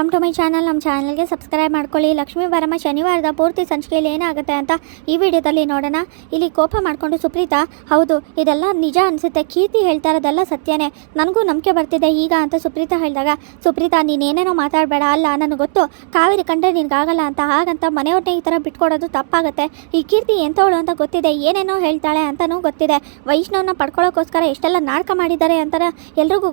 Welcome to my channel. ನಮ್ಮ ಚಾನಲ್ಗೆ subscribe ಮಾಡ್ಕೊಳ್ಳಿ. ಲಕ್ಷ್ಮೀ ವರಮ ಶನಿವಾರದ ಪೂರ್ತಿ ಸಂಚಿಕೆಯಲ್ಲಿ ಏನಾಗುತ್ತೆ ಅಂತ ಈ ವಿಡಿಯೋದಲ್ಲಿ ನೋಡೋಣ. ಇಲ್ಲಿ ಕೋಪ ಮಾಡಿಕೊಂಡು ಸುಪ್ರೀತಾ, ಹೌದು ಇದೆಲ್ಲ ನಿಜ ಅನಿಸುತ್ತೆ, ಕೀರ್ತಿ ಹೇಳ್ತಾ ಇರೋದೆಲ್ಲ ಸತ್ಯನೇ, ನನಗೂ ನಂಬಿಕೆ ಬರ್ತಿದೆ ಈಗ ಅಂತ ಸುಪ್ರೀತಾ ಹೇಳಿದಾಗ, ಸುಪ್ರೀತಾ ನೀನೇನೇನೋ ಮಾತಾಡಬೇಡ, ಅಲ್ಲ ನನಗೆ ಗೊತ್ತು ಕಾವೇರಿ ಕಂಡ್ರೆ ನಿನಗಾಗಲ್ಲ ಅಂತ, ಹಾಗಂತ ಮನೆಯವ್ರನ್ನೇ ಈ ಥರ ಬಿಟ್ಕೊಡೋದು ತಪ್ಪಾಗುತ್ತೆ. ಈ ಕೀರ್ತಿ ಎಂಥವಳು ಅಂತ ಗೊತ್ತಿದೆ, ಏನೇನೋ ಹೇಳ್ತಾಳೆ ಅಂತಲೂ ಗೊತ್ತಿದೆ. ವೈಷ್ಣವನ್ನ ಪಡ್ಕೊಳ್ಳೋಕ್ಕೋಸ್ಕರ ಎಷ್ಟೆಲ್ಲ ನಾಟಕ ಮಾಡಿದ್ದಾರೆ ಅಂತ ಎಲ್ರಿಗೂ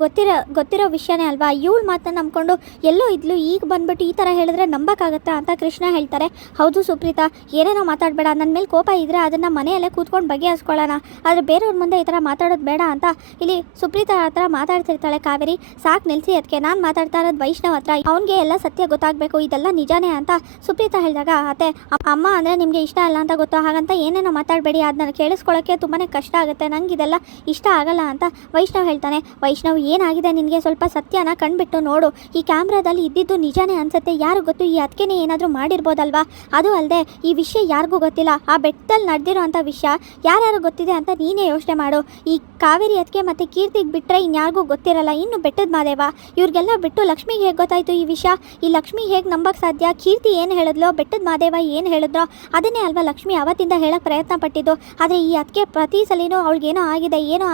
ಗೊತ್ತಿರೋ ವಿಷಯನೇ ಅಲ್ವಾ. ಇವಳು ಮಾತನ್ನ ನಂಬ್ಕೊಂಡು ಎಲ್ಲೋ ಇದ್ಲು, ಈಗ ಬಂದ್ಬಿಟ್ಟು ಈ ಥರ ಹೇಳಿದ್ರೆ ನಂಬಕ್ಕಾಗತ್ತಾ ಅಂತ ಕೃಷ್ಣ ಹೇಳ್ತಾರೆ. ಹೌದು ಸುಪ್ರೀತಾ, ಏನೇನೋ ಮಾತಾಡಬೇಡ, ನನ್ನ ಮೇಲೆ ಕೋಪ ಇದ್ದರೆ ಅದನ್ನು ಮನೆಯಲ್ಲೇ ಕೂತ್ಕೊಂಡು ಬಗೆಹರಿಸ್ಕೊಳ್ಳೋಣ, ಆದರೆ ಬೇರೆಯವ್ರ ಮುಂದೆ ಈ ಥರ ಮಾತಾಡೋದು ಬೇಡ ಅಂತ ಇಲ್ಲಿ ಸುಪ್ರೀತಾ ಹತ್ರ ಮಾತಾಡ್ತಿರ್ತಾಳೆ ಕಾವೇರಿ. ಸಾಕು ನಿಲ್ಲಿಸಿ, ಅದಕ್ಕೆ ನಾನು ಮಾತಾಡ್ತಾ ಇರೋದು ವೈಷ್ಣವ್ ಹತ್ರ, ಅವನಿಗೆ ಎಲ್ಲ ಸತ್ಯ ಗೊತ್ತಾಗಬೇಕು, ಇದೆಲ್ಲ ನಿಜಾನೇ ಅಂತ ಸುಪ್ರೀತಾ ಹೇಳಿದಾಗ, ಅತ್ತೆ ಅಮ್ಮ ಅಂದರೆ ನಿಮಗೆ ಇಷ್ಟ ಅಲ್ಲ ಅಂತ ಗೊತ್ತು, ಹಾಗಂತ ಏನೇನೋ ಮಾತಾಡಬೇಡಿ, ಅದನ್ನ ಕೇಳಿಸ್ಕೊಳ್ಳೋಕ್ಕೆ ತುಂಬಾ ಕಷ್ಟ ಆಗುತ್ತೆ, ನಂಗೆ ಇದೆಲ್ಲ ಇಷ್ಟ ಆಗಲ್ಲ ಅಂತ ವೈಷ್ಣವ್ ಹೇಳ್ತಾನೆ. ವೈಷ್ಣವ್ ಏನಾಗಿದೆ ನಿನಗೆ, ಸ್ವಲ್ಪ ಸತ್ಯನ ಕಂಡುಬಿಟ್ಟು ನೋಡು, ಈ ಕ್ಯಾಮ್ರಾದಲ್ಲಿ ಇದ್ದಿದ್ದು ನಿಜಾನೇ ಅನ್ಸುತ್ತೆ, ಯಾರು ಗೊತ್ತು ಈ ಅದಕ್ಕೇನೆ ಏನಾದರೂ ಮಾಡಿರ್ಬೋದಲ್ವಾ. ಅದು ಅಲ್ಲದೆ ಈ ವಿಷಯ ಯಾರಿಗೂ ಗೊತ್ತಿಲ್ಲ, ಆ ಬೆಟ್ಟದಲ್ಲಿ ನಡೆದಿರೋ ಅಂಥ ವಿಷಯ ಯಾರ್ಯಾರು ಗೊತ್ತಿದೆ ಅಂತ ನೀನೇ ಯೋಚನೆ ಮಾಡು. ಈ ಕಾವೇರಿ ಅದಕ್ಕೆ ಮತ್ತು ಕೀರ್ತಿಗೆ ಬಿಟ್ಟರೆ ಇನ್ಯಾರಿಗೂ ಗೊತ್ತಿರಲ್ಲ, ಇನ್ನು ಬೆಟ್ಟದ ಮಾದೇವ ಇವ್ರಿಗೆಲ್ಲ ಬಿಟ್ಟು ಲಕ್ಷ್ಮಿಗೆ ಹೇಗೆ ಗೊತ್ತಾಯಿತು ಈ ವಿಷಯ, ಈ ಲಕ್ಷ್ಮಿ ಹೇಗೆ ನಂಬಕ್ಕೆ ಸಾಧ್ಯ. ಕೀರ್ತಿ ಏನು ಹೇಳಿದ್ಲೋ, ಬೆಟ್ಟದ ಮಾದೇವ ಏನು ಹೇಳಿದ್ರೋ ಅದನ್ನೇ ಅಲ್ವಾ ಲಕ್ಷ್ಮಿ ಅವತ್ತಿಂದ ಹೇಳಕ್ಕೆ ಪ್ರಯತ್ನ ಪಟ್ಟಿದ್ದು. ಆದರೆ ಈ ಅದಕ್ಕೆ ಪ್ರತಿ ಸಲಿನೂ ಅವಳಿಗೇನೋ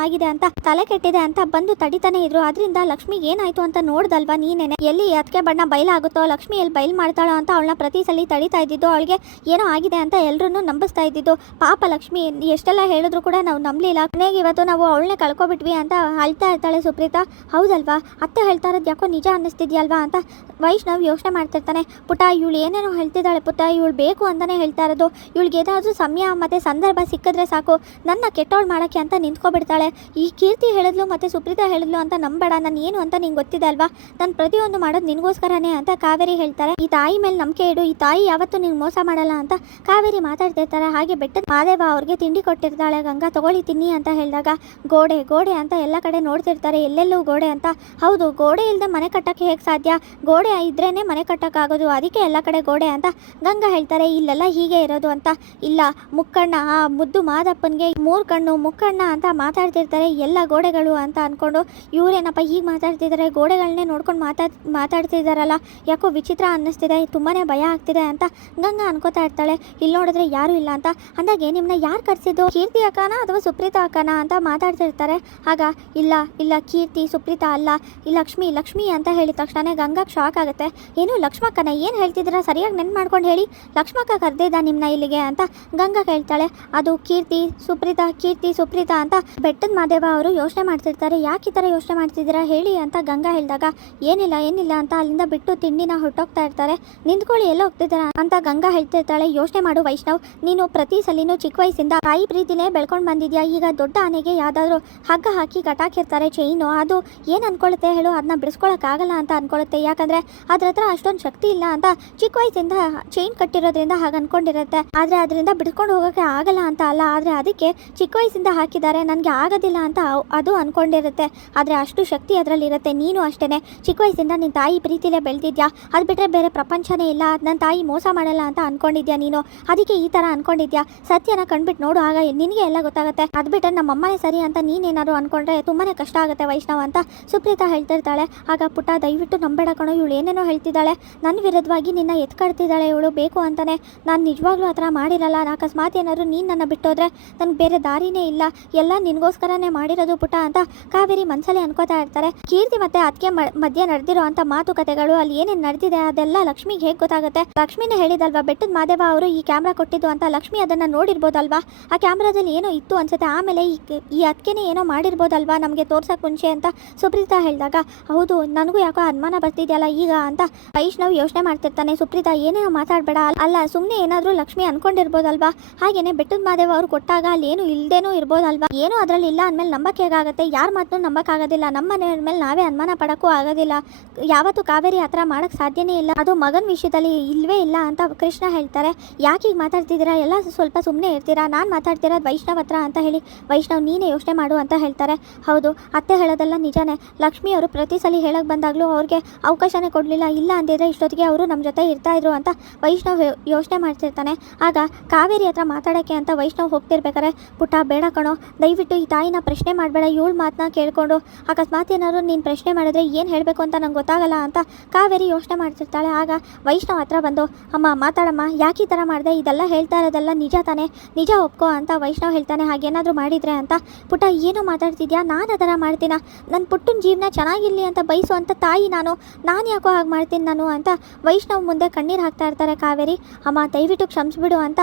ಆಗಿದೆ ಅಂತ ತಲೆ ಕೆಟ್ಟಿದೆ ಅಂತ ಬಂದು ತಡಿತಾನೆ ಇದ್ರು. ಅದರಿಂದ ಲಕ್ಷ್ಮಿಗೆ ಏನಾಯ್ತು ಅಂತ ನೋಡ್ದಲ್ವಾ ನೀನೇನೆ, ಎಲ್ಲಿ ಅದಕ್ಕೆ ಬಣ್ಣ ಬಯಲಾಗುತ್ತೋ, ಲಕ್ಷ್ಮಿ ಎಲ್ಲಿ ಬಯಲು ಮಾಡ್ತಾಳೋ ಅಂತ ಅವಳನ್ನ ಪ್ರತಿ ಸಲ ತಡಿತಾ ಇದ್ದಿದ್ದು, ಅವಳಿಗೆ ಏನೋ ಆಗಿದೆ ಅಂತ ಎಲ್ಲರೂ ನಂಬಿಸ್ತಾ ಇದ್ದಿದ್ದು. ಪಾಪ ಲಕ್ಷ್ಮಿ ಎಷ್ಟೆಲ್ಲ ಹೇಳಿದ್ರು ಕೂಡ ನಾವು ನಂಬಲಿಲ್ಲ, ಕೊನೆಗೆ ಇವತ್ತು ನಾವು ಅವಳನ್ನೇ ಕಳ್ಕೊಬಿಟ್ವಿ ಅಂತ ಅಳ್ತಾ ಇರ್ತಾಳೆ ಸುಪ್ರೀತಾ. ಹೌದಲ್ವಾ, ಅತ್ತೆ ಹೇಳ್ತಾ ಇರೋದು ಯಾಕೋ ನಿಜ ಅನ್ನಿಸ್ತಿದ್ಯಲ್ವಾ ಅಂತ ವೈಷ್ಣವ್ ಯೋಚನೆ ಮಾಡ್ತಿರ್ತಾನೆ. ಪುಟ್ಟ ಇವಳು ಏನೇನೋ ಹೇಳ್ತಿದ್ದಾಳೆ ಪುಟ್ಟ, ಇವಳು ಬೇಕು ಅಂತಲೇ ಹೇಳ್ತಾ ಇರೋದು, ಇವಳಿಗೆ ಏನಾದರೂ ಸಮಯ ಮತ್ತು ಸಂದರ್ಭ ಸಿಕ್ಕಿದ್ರೆ ಸಾಕು ನನ್ನ ಕೆಟ್ಟವಳು ಮಾಡೋಕ್ಕೆ ಅಂತ ನಿಂತ್ಕೊಬಿಡ್ತಾಳೆ. ಈ ಕೀರ್ತಿ ಹೇಳಿದ್ಲು ಮತ್ತು ಸುಪ್ರೀತಾ ಹೇಳಿದ್ಲು ಅಂತ ನಂಬೇಡ, ನಾನು ಏನು ಅಂತ ನಿಂಗೆ ಗೊತ್ತಿದೆ ಅಲ್ವಾ, ನಾನು ಪ್ರತಿಯೊಂದು ಮಾಡೋದು ನಿನಗೋಸ್ಕರನೇ ಅಂತ ಕಾವೇರಿ ಹೇಳ್ತಾರೆ. ಈ ತಾಯಿ ಮೇಲೆ ನಂಬಿಕೆ ಇಡು, ಈ ತಾಯಿ ಯಾವತ್ತೂ ನಿಂಗೆ ಮೋಸ ಮಾಡಲ್ಲ ಅಂತ ಕಾವೇರಿ ಮಾತಾಡ್ತಿರ್ತಾರೆ. ಹಾಗೆ ಬೆಟ್ಟದ ಮಾದೇವ ಅವ್ರಿಗೆ ತಿಂಡಿ ಕೊಟ್ಟಿರ್ತಾಳೆ. ಗಂಗಾ ತಗೊಳ್ಳಿ ತಿನ್ನಿ ಅಂತ ಹೇಳಿದಾಗ ಗೋಡೆ ಅಂತ ಎಲ್ಲ ಕಡೆ ನೋಡ್ತಿರ್ತಾರೆ, ಎಲ್ಲೆಲ್ಲೂ ಗೋಡೆ ಅಂತ. ಹೌದು, ಗೋಡೆ ಇಲ್ಲದೆ ಮನೆ ಕಟ್ಟಕ್ಕೆ ಹೇಗೆ ಸಾಧ್ಯ, ಗೋಡೆ ಇದ್ರೇನೆ ಮನೆ ಕಟ್ಟಕ್ಕಾಗೋದು, ಅದಕ್ಕೆ ಎಲ್ಲ ಕಡೆ ಗೋಡೆ ಅಂತ ಗಂಗಾ ಹೇಳ್ತಾರೆ. ಇಲ್ಲೆಲ್ಲ ಹೀಗೆ ಇರೋದು ಅಂತ, ಇಲ್ಲ ಮುಕ್ಕಣ್ಣ, ಆ ಮುದ್ದು ಮಾದಪ್ಪನಿಗೆ 3 ಕಣ್ಣು ಮುಕ್ಕಣ್ಣ ಅಂತ ಮಾತಾಡ್ತಿರ್ತಾರೆ. ಎಲ್ಲ ಗೋಡೆಗಳು ಅಂತ ಅಂದ್ಕೊಂಡು ಇವರೇನಪ್ಪ ಹೀಗೆ ಮಾತಾಡ್ತಿದ್ದಾರೆ, ಗೋಡೆಗಳನ್ನೇ ನೋಡ್ಕೊಂಡು ಮಾತಾಡ್ತಿದ್ದಾರಲ್ಲ, ಯಾಕೋ ವಿಚಿತ್ರ ಅನ್ನಿಸ್ತಿದೆ, ತುಂಬಾ ಭಯ ಆಗ್ತಿದೆ ಅಂತ ಗಂಗಾ ಅನ್ಕೋತಾ ಇರ್ತಾಳೆ. ಇಲ್ಲಿ ನೋಡಿದ್ರೆ ಯಾರೂ ಇಲ್ಲ ಅಂತ ಅಂದಾಗೆ ನಿಮ್ಮನ್ನ ಯಾರು ಕರೆಸಿದ್ದು, ಕೀರ್ತಿ ಅಕ್ಕನ ಅಥವಾ ಸುಪ್ರೀತಾ ಅಕ್ಕನ ಅಂತ ಮಾತಾಡ್ತಿರ್ತಾರೆ. ಆಗ ಇಲ್ಲ ಕೀರ್ತಿ ಸುಪ್ರೀತಾ ಅಲ್ಲ, ಈ ಲಕ್ಷ್ಮಿ ಅಂತ ಹೇಳಿದ ತಕ್ಷಣ ಗಂಗಾಗೆ ಶಾಕ್ ಆಗುತ್ತೆ. ಏನು ಲಕ್ಷ್ಮಕ್ಕನ, ಏನು ಹೇಳ್ತಿದ್ದೀರಾ, ಸರಿಯಾಗಿ ನೆನ್ಪು ಮಾಡ್ಕೊಂಡು ಹೇಳಿ, ಲಕ್ಷ್ಮಕ್ಕ ಕರೆದಿದ್ದ ನಿಮ್ಮನ್ನ ಇಲ್ಲಿಗೆ ಅಂತ ಗಂಗಾ ಹೇಳ್ತಾಳೆ. ಅದು ಕೀರ್ತಿ ಸುಪ್ರೀತಾ ಅಂತ ಬೆಟ್ಟದ ಮಾದೇವ ಅವರು ಯೋಚನೆ ಮಾಡ್ತಿರ್ತಾರೆ. ಯಾಕೆ ಈ ಥರ ಯೋಚನೆ ಮಾಡ್ತಿದ್ದೀರಾ ಹೇಳಿ ಅಂತ ಗಂಗಾ ಹೇಳಿದಾಗ, ಏನಿಲ್ಲ ಅಂತ ಅಲ್ಲಿಂದ ಬಿಟ್ಟು ತಿಂಡಿನ ಹೊರಟೋಗ್ತಾ ಇರ್ತಾರೆ. ನಿಂತ್ಕೊಳ್ಳಿ, ಎಲ್ಲ ಹೋಗ್ತಿದ್ದೀರಾ ಅಂತ ಗಂಗಾ ಹೇಳ್ತಿರ್ತಾಳೆ. ಯೋಚನೆ ಮಾಡು ವೈಷ್ಣವ್, ನೀನು ಪ್ರತಿ ಸಲಿನೂ ಚಿಕ್ಕ ವಯಸ್ಸಿಂದ ತಾಯಿ ಪ್ರೀತಿನೇ ಬೆಳ್ಕೊಂಡು ಬಂದಿದ್ಯಾ, ಈಗ ದೊಡ್ಡ ಆನೆಗೆ ಯಾವುದಾದ್ರೂ ಹಗ್ಗ ಹಾಕಿ ಕಟಾಕಿರ್ತಾರೆ ಚೈನು, ಅದು ಏನು ಅನ್ಕೊಳ್ಳುತ್ತೆ ಹೇಳು, ಅದನ್ನ ಬಿಡಿಸ್ಕೊಳಕ್ಕಾಗಲ್ಲ ಅಂತ ಅನ್ಕೊಳ್ಳುತ್ತೆ, ಯಾಕಂದರೆ ಅದ್ರ ಹತ್ರ ಅಷ್ಟೊಂದು ಶಕ್ತಿ ಇಲ್ಲ ಅಂತ ಚಿಕ್ಕ ವಯಸ್ಸಿಂದ ಚೈನ್ ಕಟ್ಟಿರೋದ್ರಿಂದ ಹಾಗೆ ಅನ್ಕೊಂಡಿರುತ್ತೆ. ಆದರೆ ಅದರಿಂದ ಬಿಡ್ಕೊಂಡು ಹೋಗೋಕ್ಕೆ ಆಗಲ್ಲ ಅಂತ ಅಲ್ಲ, ಆದರೆ ಅದಕ್ಕೆ ಚಿಕ್ಕ ವಯಸ್ಸಿಂದ ಹಾಕಿದ್ದಾರೆ, ನನಗೆ ಆಗೋದಿಲ್ಲ ಅಂತ ಅದು ಅಂದ್ಕೊಂಡಿರುತ್ತೆ. ಆದರೆ ಅಷ್ಟು ಶಕ್ತಿ ಅದರಲ್ಲಿರುತ್ತೆ. ನೀನು ಅಷ್ಟೇ ಚಿಕ್ಕ ವಯಸ್ಸಿಂದ ನಿನ್ನ ತಾಯಿ ಪ್ರೀತಿಲೇ ಬೆಳೆದಿದ್ಯಾ, ಅದು ಬಿಟ್ಟರೆ ಬೇರೆ ಪ್ರಪಂಚನೇ ಇಲ್ಲ, ನನ್ನ ತಾಯಿ ಮೋಸ ಮಾಡಲ್ಲ ಅಂತ ಅಂದ್ಕೊಂಡಿದ್ಯಾ ನೀನು, ಅದಕ್ಕೆ ಈ ಥರ ಅಂದ್ಕೊಂಡಿದ್ಯಾ. ಸತ್ಯನ ಕಂಡ್ಬಿಟ್ಟು ನೋಡು, ಆಗ ನಿನಗೆ ಎಲ್ಲ ಗೊತ್ತಾಗುತ್ತೆ. ಅದು ಬಿಟ್ಟರೆ ನಮ್ಮಮ್ಮನೇ ಸರಿ ಅಂತ ನೀನೇನಾದ್ರು ಅಂದ್ಕೊಂಡ್ರೆ ತುಂಬಾ ಕಷ್ಟ ಆಗುತ್ತೆ ವೈಷ್ಣವ್ ಅಂತ ಸುಪ್ರೀತಾ ಹೇಳ್ತಿರ್ತಾಳೆ. ಆಗ ಪುಟ್ಟ ದಯವಿಟ್ಟು ನಂಬೇಡ ಕಣೋ, ಇವಳು ಏನೇನೋ ಹೇಳ್ತಿದ್ದಾಳೆ, ನನ್ನ ವಿರುದ್ಧವಾಗಿ ನಿನ್ನ ಎತ್ಕಡ್ತಿದ್ದಾಳೆ ಇವಳು ಬೇಕು ಅಂತಾನೆ, ನಾನು ನಿಜವಾಗ್ಲೂ ಆ ಥರ ಮಾಡಿರಲ್ಲ, ಅಕಸ್ಮಾತ್ ಏನಾದ್ರು ನೀನು ನನ್ನ ಬಿಟ್ಟೋದ್ರೆ ನನಗೆ ಬೇರೆ ದಾರಿನೇ ಇಲ್ಲ, ಎಲ್ಲ ನಿನಗೋಸ್ಕರನೇ ಮಾಡಿರೋದು ಪುಟ್ಟ ಅಂತ ಕಾವೇರಿ ಮನಸ್ಸಲ್ಲಿ ಅನ್ಕೋತಾ ಇರ್ತಾರೆ. ಕೀರ್ತಿ ಮತ್ತೆ ಅದಕ್ಕೆ ಮಧ್ಯೆ ನಡೆದಿರೋ ಅಂತ ಮಾತುಕತೆಗಳು, ಅಲ್ಲಿ ಏನೇನು ನಡೆದಿದೆ ಅದೆಲ್ಲ ಲಕ್ಷ್ಮಿಗೆ ಹೇಗೆ ಗೊತ್ತಾಗುತ್ತೆ. ಲಕ್ಷ್ಮಿನೇ ಹೇಳಿದಲ್ವಾ ಬೆಟ್ಟದ ಮಾದೇವ ಅವರು ಈ ಕ್ಯಾಮ್ರಾ ಕೊಟ್ಟಿದ್ದು ಅಂತ, ಲಕ್ಷ್ಮಿ ಅದನ್ನು ನೋಡಿರ್ಬೋದಲ್ವಾ, ಆ ಕ್ಯಾಮ್ರಾದಲ್ಲಿ ಏನೋ ಇತ್ತು ಅನ್ಸುತ್ತೆ, ಆಮೇಲೆ ಈ ಅದಕ್ಕೇನೆ ಏನೋ ಮಾಡಿರ್ಬೋದಲ್ವಾ ನಮಗೆ ತೋರ್ಸಕ್ಕೆ ಮುಂಚೆ ಅಂತ ಸುಪ್ರೀತಾ ಹೇಳಿದಾಗ, ಹೌದು ನನಗೂ ಯಾಕೋ ಅನುಮಾನ ಬರ್ತಿದೆಯಲ್ಲ ಈಗ ಅಂತ ವೈಷ್ಣವ್ ಯೋಚನೆ ಮಾಡ್ತಿರ್ತಾನೆ. ಸುಪ್ರೀತಾ ಏನೇನೋ ಮಾತಾಡಬೇಡ, ಅಲ್ಲ ಸುಮ್ಮನೆ ಏನಾದರೂ ಲಕ್ಷ್ಮಿ ಅನ್ಕೊಂಡಿರ್ಬೋದಲ್ವಾ, ಹಾಗೇನೆ ಬೆಟ್ಟದ ಮಾದೇವ ಅವ್ರು ಕೊಟ್ಟಾಗ ಅಲ್ಲಿ ಏನು ಇಲ್ದೇನೂ ಇರ್ಬೋದಲ್ವಾ, ಏನೂ ಅದರಲ್ಲಿ ಇಲ್ಲ ಅಂದಮೇಲೆ ನಂಬಕ್ಕೆ ಹೇಗಾಗುತ್ತೆ, ಯಾರ ಮಾತನ್ನು ನಂಬಕ್ಕಾಗೋದಿಲ್ಲ, ನಮ್ಮ ಮನೆಯ ಮೇಲೆ ನಾವೇ ಅನುಮಾನ ಪಡೋಕ್ಕೂ ಆಗೋದಿಲ್ಲ, ಯಾವತ್ತೂ ಕಾವೇರಿ ಆ ಥರ ಮಾಡೋಕ್ಕೆ ಸಾಧ್ಯನೇ ಇಲ್ಲ, ಅದು ಮಗನ ವಿಷಯದಲ್ಲಿ ಇಲ್ವೇ ಇಲ್ಲ ಅಂತ ಕೃಷ್ಣ ಹೇಳ್ತಾರೆ. ಯಾಕೆ ಈಗ ಮಾತಾಡ್ತಿದ್ದೀರಾ, ಎಲ್ಲ ಸ್ವಲ್ಪ ಸುಮ್ಮನೆ ಇರ್ತೀರಾ, ನಾನು ಮಾತಾಡ್ತಿರೋದು ವೈಷ್ಣವ್ ಹತ್ರ ಅಂತ ಹೇಳಿ ವೈಷ್ಣವ್ ನೀನೇ ಯೋಚನೆ ಮಾಡು ಅಂತ ಹೇಳ್ತಾರೆ. ಹೌದು ಅತ್ತೆ ಹೇಳೋದೆಲ್ಲ ನಿಜಾನೇ, ಲಕ್ಷ್ಮಿ ಅವರು ಪ್ರತಿ ಸಲ ಹೇಳಕ್ಕೆ ಬಂದಾಗಲೂ ಅವ್ರಿಗೆ ಅವಕಾಶನೇ ಕೊಡಲಿಲ್ಲ, ಇಲ್ಲ ಅಂದಿದ್ರೆ ಇಷ್ಟೊತ್ತಿಗೆ ಅವರು ನಮ್ಮ ಜೊತೆ ಇರ್ತಾಯಿದ್ರು ಅಂತ ವೈಷ್ಣವ್ ಯೋಚನೆ ಮಾಡ್ತಿರ್ತಾನೆ. ಆಗ ಕಾವೇರಿ ಹತ್ರ ಮಾತಾಡೋಕ್ಕೆ ಅಂತ ವೈಷ್ಣವ್ ಹೋಗ್ತಿರ್ಬೇಕಾರೆ, ಪುಟ್ಟ ಬೇಡ ಕಣೋ, ದಯವಿಟ್ಟು ಈ ತಾಯಿನ ಪ್ರಶ್ನೆ ಮಾಡಬೇಡ, ಇವಳು ಮಾತನ್ನ ಕೇಳಿಕೊಂಡು ಅಕಸ್ಮಾತ್ ಏನಾದ್ರು ನೀನು ಪ್ರಶ್ನೆ ಮಾಡಿದ್ರೆ ಏನು ಹೇಳಬೇಕು ಅಂತ ನಂಗೆ ಗೊತ್ತಾಗಲ್ಲ ಅಂತ ಕಾವೇರಿ ಯೋಚನೆ ಮಾಡ್ತಿರ್ತಾಳೆ. ಆಗ ವೈಷ್ಣವ್ ಹತ್ರ ಬಂದು, ಅಮ್ಮ ಮಾತಾಡಮ್ಮ, ಯಾಕೆ ಈ ಥರ ಮಾಡಿದೆ, ಇದೆಲ್ಲ ಹೇಳ್ತಾ ಇರೋದೆಲ್ಲ ನಿಜ ತಾನೇ, ನಿಜ ಒಪ್ಕೋ ಅಂತ ವೈಷ್ಣವ್ ಹೇಳ್ತಾನೆ. ಹಾಗೇನಾದರೂ ಮಾಡಿದರೆ ಅಂತ. ಪುಟ್ಟ ಏನೋ ಮಾತಾಡ್ತಿದ್ಯಾ, ನಾನು ಆ ಥರ ಮಾಡ್ತೀನ, ನನ್ನ ಪುಟ್ಟನ ಜೀವನ ಚೆನ್ನಾಗಿರಲಿ ಅಂತ ಬಯಸುವಂಥ ತಾಯಿ ನಾನು ಯಾಕೋ ಹಾಗೆ ಮಾಡ್ತೀನಿ ನಾನು ಅಂತ ವೈಷ್ಣವ್ ಮುಂದೆ ಕಣ್ಣೀರು ಹಾಕ್ತಾ ಇರ್ತಾರೆ ಕಾವೇರಿ. ಅಮ್ಮ ದಯವಿಟ್ಟು ಕ್ಷಮಿಸ್ಬಿಡು ಅಂತ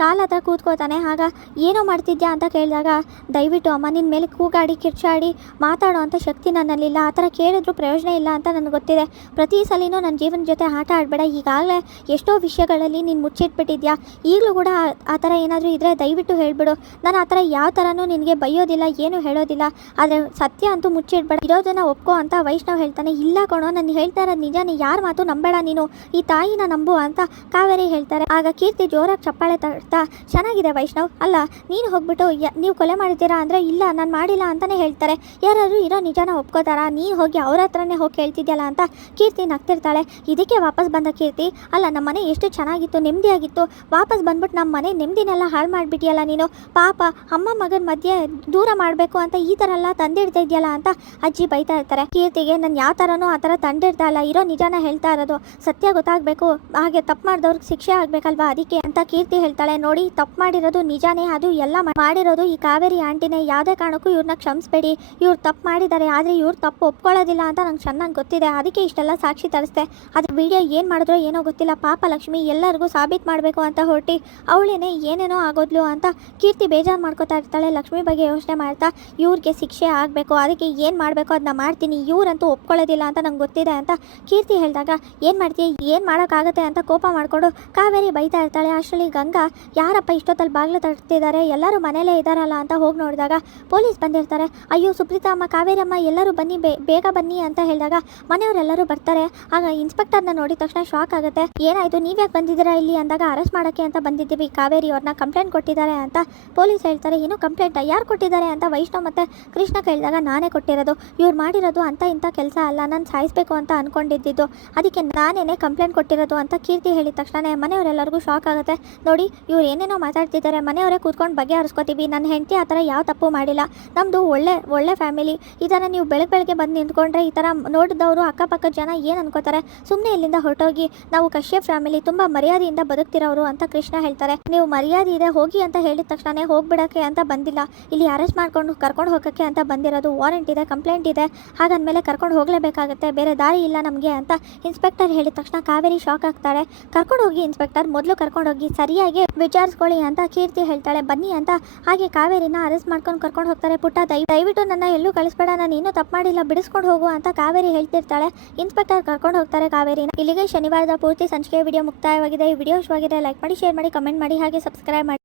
ಕಾಲ ಹತ್ರ ಕೂತ್ಕೋತಾನೆ. ಆಗ ಏನೋ ಮಾಡ್ತಿದ್ಯಾ ಅಂತ ಕೇಳಿದಾಗ, ದಯವಿಟ್ಟು ಅಮ್ಮ ನಿನ್ನ ಮೇಲೆ ಕೂಗಾಡಿ ಕಿರ್ಚಾಡಿ ಮಾತಾಡೋ ಅಂಥ ಶಕ್ತಿ ನನ್ನಲ್ಲಿಲ್ಲ, ಆ ಥರ ಕೇಳಿದ್ರು ಪ್ರಯೋಜನ ಇಲ್ಲ ಅಂತ ನನಗೆ ಗೊತ್ತಿದೆ. ಪ್ರತಿ ಸಲಿನೂ ನನ್ನ ಜೀವನ ಜೊತೆ ಆಟ ಆಡಬೇಡ, ಈಗಾಗಲೇ ಎಷ್ಟೋ ವಿಷಯಗಳಲ್ಲಿ ನೀನು ಮುಚ್ಚಿಟ್ಬಿಟ್ಟಿದ್ಯಾ, ಈಗಲೂ ಕೂಡ ಆ ಥರ ಏನಾದರೂ ಇದ್ದರೆ ದಯವಿಟ್ಟು ಹೇಳಿಬಿಡು. ನಾನು ಆ ಥರ ಯಾವ ಥರನೂ ನಿನಗೆ ಬೈಯೋದಿಲ್ಲ, ಏನೂ ಹೇಳೋದಿಲ್ಲ, ಆದರೆ ಸತ್ಯ ಅಂತೂ ಮುಚ್ಚಿಡ್ಬೇಡ, ಇರೋದನ್ನು ಒಪ್ಕೋ ಅಂತ ವೈಷ್ಣವ್ ಹೇಳ್ತಾನೆ. ಇಲ್ಲ ಕಣೋ, ನಾನು ಹೇಳ್ತಾ ಇರೋದು ನಿಜನೇ, ಯಾರ ಮಾತು ನಂಬೇಡ ನೀನು, ಈ ತಾಯಿನ ನಂಬು ಅಂತ ಕಾವೇರಿ ಹೇಳ್ತಾರೆ. ಆಗ ಕೀರ್ತಿ ಜೋರಾಗಿ ಚಪ್ಪಾಳೆ ತಡ್ತಾ, ಚೆನ್ನಾಗಿದೆ ವೈಷ್ಣವ್, ಅಲ್ಲ ನೀನು ಹೋಗ್ಬಿಟ್ಟು ನೀವು ಕೊಲೆ ಮಾಡಿದ್ದೀರಾ ಅಂದರೆ ಇಲ್ಲ ನಾನು ಮಾಡಿಲ್ಲ ಅಂತಲೇ ಹೇಳ್ತಾರೆ, ಯಾರಾದರೂ ಇರೋ ನಿಜಾನ ಒಪ್ಕೋತಾರಾ, ನೀನು ಹೋಗಿ ಅವ್ರ ಹತ್ರನೇ ಹೋಗಿ ಹೇಳ್ತಿದ್ಯಲ್ಲ ಅಂತ ಕೀರ್ತಿ ನಗ್ತಿರ್ತಾಳೆ. ಇದಕ್ಕೆ ವಾಪಸ್ ಬಂದ ಕೀರ್ತಿ, ಅಲ್ಲ ನಮ್ಮ ಮನೆ ಎಷ್ಟು ಚೆನ್ನಾಗಿತ್ತು, ನೆಮ್ಮದಿಯಾಗಿತ್ತು, ವಾಪಸ್ ಬಂದ್ಬಿಟ್ಟು ನಮ್ಮ ಮನೆ ನೆಮ್ಮದಿನೆಲ್ಲ ಹಾಳು ಮಾಡಿಬಿಟ್ಟಿಯಲ್ಲ ನೀನು, ಪಾಪ ಅಮ್ಮ ಮಗನ ಮಧ್ಯೆ ದೂರ ಮಾಡಬೇಕು ಅಂತ ಈ ಥರ ಎಲ್ಲ ತಂದಿಡ್ತಾ ಇದೆಯಲ್ಲ ಅಂತ ಅಜ್ಜಿ ಬೈತಾ ಇರ್ತಾರೆ. ಕೀರ್ತಿಗೆ ನಾನು ಯಾವ ಥರನೂ ಆ ಥರ ತಂದಿಡ್ತಾ ಇಲ್ಲ, ಇರೋ ನಿಜಾನ ಹೇಳ್ತಾ ಇರೋದು, ಸತ್ಯ ಗೊತ್ತಾಗಬೇಕು, ಹಾಗೆ ತಪ್ಪು ಮಾಡಿದವ್ರಿಗೆ ಶಿಕ್ಷೆ ಆಗಬೇಕಲ್ವಾ, ಅದಕ್ಕೆ ಅಂತ ಕೀರ್ತಿ ಹೇಳ್ತಾಳೆ. ನೋಡಿ ತಪ್ಪು ಮಾಡಿರೋದು ನಿಜಾನೇ, ಅದು ಎಲ್ಲ ಮಾಡಿರೋದು ಈ ಕಾವೇರಿ ಆಂಟಿನೇ, ಯಾವುದೇ ಕಾರಣಕ್ಕೂ ಇವ್ರನ್ನ ಕ್ಷಮಿಸಬೇಡಿ, ಇವ್ರು ತಪ್ಪು ಮಾಡಿದ್ದಾರೆ, ಆದರೆ ಇವ್ರು ತಪ್ಪು ಒಪ್ಕೊಳ್ಳೋದಿಲ್ಲ ಅಂತ ನಂಗೆ ಚೆನ್ನಾಗಿ ಗೊತ್ತಿದೆ, ಅದಕ್ಕೆ ಇಷ್ಟೆಲ್ಲ ಸಾಕ್ಷಿ ತರಿಸ್ದೆ, ಅದ್ರ ವಿಡಿಯೋ ಏನು ಮಾಡಿದ್ರೋ ಏನೋ ಗೊತ್ತಿಲ್ಲ, ಪಾಪ ಲಕ್ಷ್ಮಿ ಎಲ್ಲರಿಗೂ ಸಾಬೀತು ಮಾಡಬೇಕು ಅಂತ ಹೊರಟಿ ಅವಳೇನೆ ಏನೇನೋ ಆಗೋದ್ಲು ಅಂತ ಕೀರ್ತಿ ಬೇಜಾರು ಮಾಡ್ಕೋತಾ ಇರ್ತಾಳೆ. ಲಕ್ಷ್ಮಿ ಬಗ್ಗೆ ಯೋಚನೆ ಮಾಡ್ತಾ, ಇವ್ರಿಗೆ ಶಿಕ್ಷೆ ಆಗಬೇಕು, ಅದಕ್ಕೆ ಏನು ಮಾಡಬೇಕು ಅದನ್ನ ಮಾಡ್ತೀನಿ, ಇವ್ರಂತೂ ಒಪ್ಕೊಳ್ಳೋದಿಲ್ಲ ಅಂತ ನಂಗೆ ಗೊತ್ತಿದೆ ಅಂತ ಕೀರ್ತಿ ಹೇಳಿದಾಗ, ಏನು ಮಾಡ್ತೀಯ, ಏನು ಮಾಡೋಕ್ಕಾಗುತ್ತೆ ಅಂತ ಕೋಪ ಮಾಡಿಕೊಂಡು ಕಾವೇರಿ ಬೈತಾ ಇರ್ತಾಳೆ. ಅಷ್ಟರಲ್ಲಿ ಗಂಗಾ, ಯಾರಪ್ಪ ಇಷ್ಟೊತ್ತಲ್ಲಿ ಬಾಗಿಲು ತಡ್ತಿದ್ದಾರೆ, ಎಲ್ಲರೂ ಮನೇಲೇ ಇದ್ದಾರಲ್ಲ ಅಂತ ಹೋಗಿ ನೋಡಿದಾಗ ಪೊಲೀಸ್ ಬಂದಿರ್ತಾರೆ. ಅಯ್ಯೋ ಸುಪ್ರೀತಾ ಅಮ್ಮ, ಕಾವೇರಿ ಅಮ್ಮ ಎಲ್ಲರೂ ಬನ್ನಿ, ಬೇಗ ಬನ್ನಿ ಅಂತ ಹೇಳಿದಾಗ ಮನೆಯವರೆಲ್ಲರೂ ಬರ್ತಾರೆ. ಆಗ ಇನ್ಸ್ಪೆಕ್ಟರ್ನ ನೋಡಿದ ತಕ್ಷಣ ಶಾಕ್ ಆಗುತ್ತೆ. ಏನಾಯಿತು, ನೀವ್ಯಾಕೆ ಬಂದಿದ್ದೀರಾ ಇಲ್ಲಿ ಅಂದಾಗ, ಅರೆಸ್ಟ್ ಮಾಡೋಕ್ಕೆ ಅಂತ ಬಂದಿದ್ದೀವಿ, ಕಾವೇರಿ ಅವ್ರನ್ನ ಕಂಪ್ಲೇಂಟ್ ಕೊಟ್ಟಿದ್ದಾರೆ ಅಂತ ಪೊಲೀಸ್ ಹೇಳ್ತಾರೆ. ಏನು ಕಂಪ್ಲೇಂಟ್, ಯಾರು ಕೊಟ್ಟಿದ್ದಾರೆ ಅಂತ ವೈಷ್ಣವ್ ಮತ್ತು ಕೃಷ್ಣ ಕೇಳಿದಾಗ, ನಾನೇ ಕೊಟ್ಟಿರೋದು, ಇವ್ರು ಮಾಡಿರೋದು ಅಂತ ಇಂಥ ಕೆಲಸ ಅಲ್ಲ, ನಾನು ಸಾಯಿಸಬೇಕು ಅಂತ ಅಂದ್ಕೊಂಡಿದ್ದು, ಅದಕ್ಕೆ ನಾನೇನೇ ಕಂಪ್ಲೇಂಟ್ ಕೊಟ್ಟಿರೋದು ಅಂತ ಕೀರ್ತಿ ಹೇಳಿದ ತಕ್ಷಣ ಮನೆಯವರೆಲ್ಲರಿಗೂ ಶಾಕ್ ಆಗುತ್ತೆ. ನೋಡಿ ಇವ್ರು ಏನೇನೋ ಮಾತಾಡ್ತಿದ್ದಾರೆ, ಮನೆಯವರೇ ಕೂತ್ಕೊಂಡು ಬಗೆಹರಿಸ್ಕೋತೀವಿ, ನನ್ನ ಹೆಂಡತಿ ಆ ಥರ ಯಾವ ತಪ್ಪು ಮಾಡಿಲ್ಲ, ನಮ್ಮದು ಒಳ್ಳೆ ಫ್ಯಾಮಿಲಿ, ಈ ಥರ ನೀವು ಬೆಳಗ್ಗೆ ಬಂದು ನಿಂತ್ಕೊಂಡ್ರೆ ಈ ಥರ ನೋಡಿದವರು ಅಕ್ಕಪಕ್ಕದ ಜನ ಏನು ಅನ್ಕೋತಾರೆ, ಸುಮ್ಮನೆ ಇಲ್ಲಿಂದ ಹೊರಟೋಗಿ, ನಾವು ಕಶ್ಯಪ್ ಫ್ಯಾಮಿಲಿ ತುಂಬ ಮರ್ಯಾದೆಯಿಂದ ಬದುಕ್ತಿರೋರು ಅಂತ ಕೃಷ್ಣ ಹೇಳ್ತಾರೆ. ನೀವು ಮರ್ಯಾದೆ ಇದೆ ಹೋಗಿ ಅಂತ ಹೇಳಿದ ತಕ್ಷಣ ಹೋಗ್ಬಿಡೋಕ್ಕೆ ಅಂತ ಬಂದಿಲ್ಲ, ಇಲ್ಲಿ ಅರೆಸ್ಟ್ ಮಾಡ್ಕೊಂಡು ಕರ್ಕೊಂಡು ಹೋಗೋಕ್ಕೆ ಅಂತ ಬಂದಿರೋದು, ವಾರೆಂಟ್ ಇದೆ, ಕಂಪ್ಲೇಂಟ್ ಇದೆ, ಹಾಗಂದಮೇಲೆ ಕರ್ಕೊಂಡು ಹೋಗಲೇಬೇಕಾಗುತ್ತೆ, ಬೇರೆ ದಾರಿ ಇಲ್ಲ ನಮಗೆ ಅಂತ ಇನ್ಸ್ಪೆಕ್ಟರ್ ಹೇಳಿದ ತಕ್ಷಣ ಕಾವೇರಿ ಶಾಕ್ ಆಗ್ತಾಳೆ. ಕರ್ಕೊಂಡು ಹೋಗಿ ಇನ್ಸ್ಪೆಕ್ಟರ್, ಮೊದಲು ಕರ್ಕೊಂಡು ಹೋಗಿ ಸರಿಯಾಗಿ ವಿಚಾರಿಸ್ಕೊಳ್ಳಿ ಅಂತ ಕೀರ್ತಿ ಹೇಳ್ತಾಳೆ. ಬನ್ನಿ ಅಂತ ಹಾಗೆ ಕಾವೇರಿನ ಅರೆಸ್ಟ್ ಮಾಡ್ಕೊಂಡು ಕರ್ಕೊಂಡು ಹೋಗ್ತಾರೆ. ಪುಟ್ಟ ದಯವಿಟ್ಟು ನನ್ನ ಎಲ್ಲೂ ಕಳಿಸ್ಬೇಡ, ನಾನು ಏನೂ ತಪ್ಪು ಮಾಡಿಲ್ಲ, ಬಿಡಿಸ್ಕೊಂಡು ಹೋಗು ಅಂತ ಕಾವೇರಿ ಹೇಳ್ತಿರ್ತಾಳೆ. ಇನ್ಸ್ಪೆಕ್ಟರ್ ಕರ್ಕೊಂಡು ಹೋಗ್ತಾರೆ ಕಾವೇರಿನ. ಇಲ್ಲಿಗೆ ಶನಿವಾರದ ಪೂರ್ತಿ ಸಂಚಿಕೆ ವಿಡಿಯೋ ಮುಕ್ತಾಯವಾಗಿದೆ. ಈ ವಿಡಿಯೋ ಇಷ್ಟವಾಗಿದೆ ಲೈಕ್ ಮಾಡಿ, ಶೇರ್ ಮಾಡಿ, ಕಮೆಂಟ್ ಮಾಡಿ, ಹಾಗೆ ಸಬ್ಸ್ಕ್ರೈಬ್ ಮಾಡಿ.